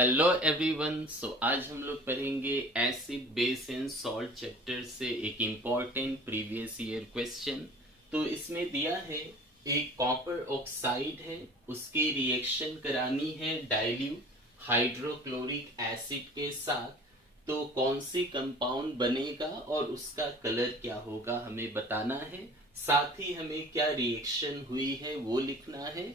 Hello everyone. आज हम लोग पढ़ेंगे acid base and salt chapter से एक इम्पॉर्टेंट प्रीवियस ईयर क्वेश्चन। तो इसमें दिया है एक कॉपर ऑक्साइड है, उसकी रिएक्शन करानी है डाइल्यूट हाइड्रोक्लोरिक एसिड के साथ। तो कौन सी कंपाउंड बनेगा और उसका कलर क्या होगा हमें बताना है। साथ ही हमें क्या रिएक्शन हुई है वो लिखना है,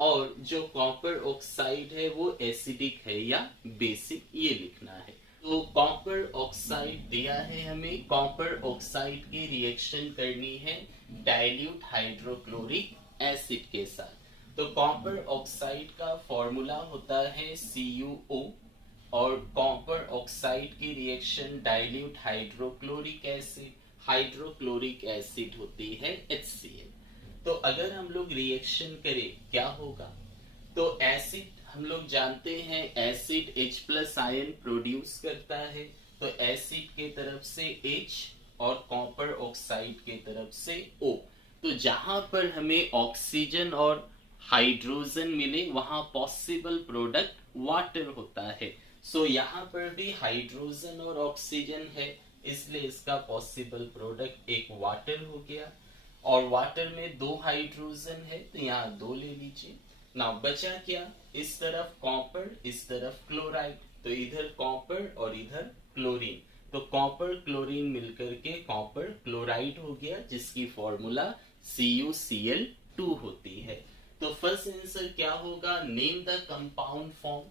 और जो कॉपर ऑक्साइड है वो एसिडिक है या बेसिक ये लिखना है। तो कॉपर ऑक्साइड दिया है हमें, कॉपर ऑक्साइड की रिएक्शन करनी है डाइल्यूट हाइड्रोक्लोरिक एसिड के साथ। तो कॉपर ऑक्साइड का फॉर्मूला होता है CuO, और कॉपर ऑक्साइड की रिएक्शन डाइल्यूट हाइड्रोक्लोरिक एसिड होती है HCl। तो अगर हम लोग रिएक्शन करें क्या होगा, तो एसिड हम लोग जानते हैं एसिड H+ आयन प्रोड्यूस करता है। तो एसिड के तरफ से H और कॉपर ऑक्साइड के तरफ से O। तो जहां पर हमें ऑक्सीजन और हाइड्रोजन मिले वहां पॉसिबल प्रोडक्ट वाटर होता है। यहाँ पर भी हाइड्रोजन और ऑक्सीजन है, इसलिए इसका पॉसिबल प्रोडक्ट एक वाटर हो गया। और वाटर में 2 हाइड्रोजन है तो यहाँ 2 ले लीजिए ना। बचा क्या, इस तरफ कॉपर इस तरफ क्लोराइड, तो इधर कॉपर और इधर क्लोरीन। तो कॉपर क्लोरीन मिलकर के कॉपर क्लोराइड हो गया, जिसकी फॉर्मूला CuCl2 होती है। तो फर्स्ट आंसर क्या होगा, name the compound form.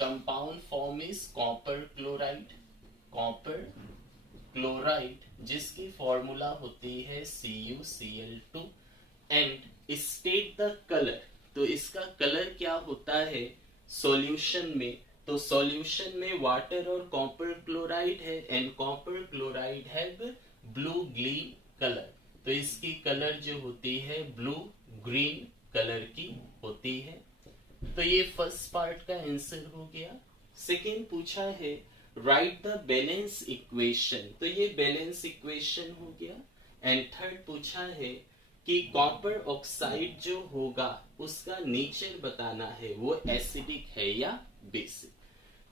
Compound form is copper chloride, जिसकी फॉर्मूला होती है CuCl2। And state the colour, तो इसका कलर क्या होता है सॉल्यूशन में। तो सॉल्यूशन में वाटर और कॉपर क्लोराइड है, and copper chloride have blue green colour. तो इसकी कलर जो होती है ब्लू ग्रीन कलर की होती है। तो ये फर्स्ट पार्ट का आंसर हो गया। सेकेंड पूछा है राइट द बैलेंस इक्वेशन, तो ये बैलेंस इक्वेशन हो गया। एंड थर्ड पूछा है कि कॉपर ऑक्साइड जो होगा उसका नेचर बताना है, वो एसिडिक है या बेसिक।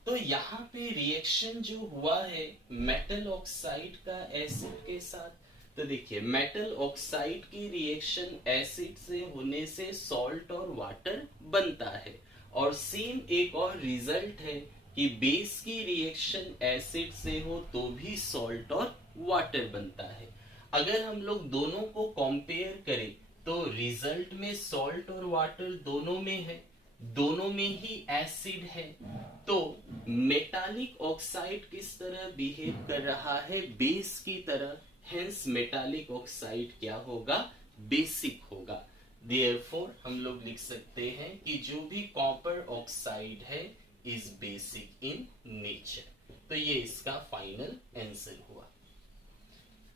तो यहाँ पे रिएक्शन जो हुआ है मेटल ऑक्साइड का एसिड के साथ, तो देखिए मेटल ऑक्साइड की रिएक्शन एसिड से होने से सॉल्ट और वाटर बनता है। और सेम एक और रिजल्ट है कि बेस की रिएक्शन एसिड से हो तो भी सॉल्ट और वाटर बनता है। अगर हम लोग दोनों को कंपेयर करें तो रिजल्ट में सॉल्ट और वाटर दोनों में है, दोनों में ही एसिड है। तो मेटालिक ऑक्साइड किस तरह बिहेव कर रहा है, बेस की तरह। हेंस मेटालिक ऑक्साइड क्या होगा, बेसिक होगा। देयरफॉर हम लोग लिख सकते हैं कि जो भी कॉपर ऑक्साइड है इज बेसिक इन नेचर। तो ये इसका फाइनल आंसर हुआ।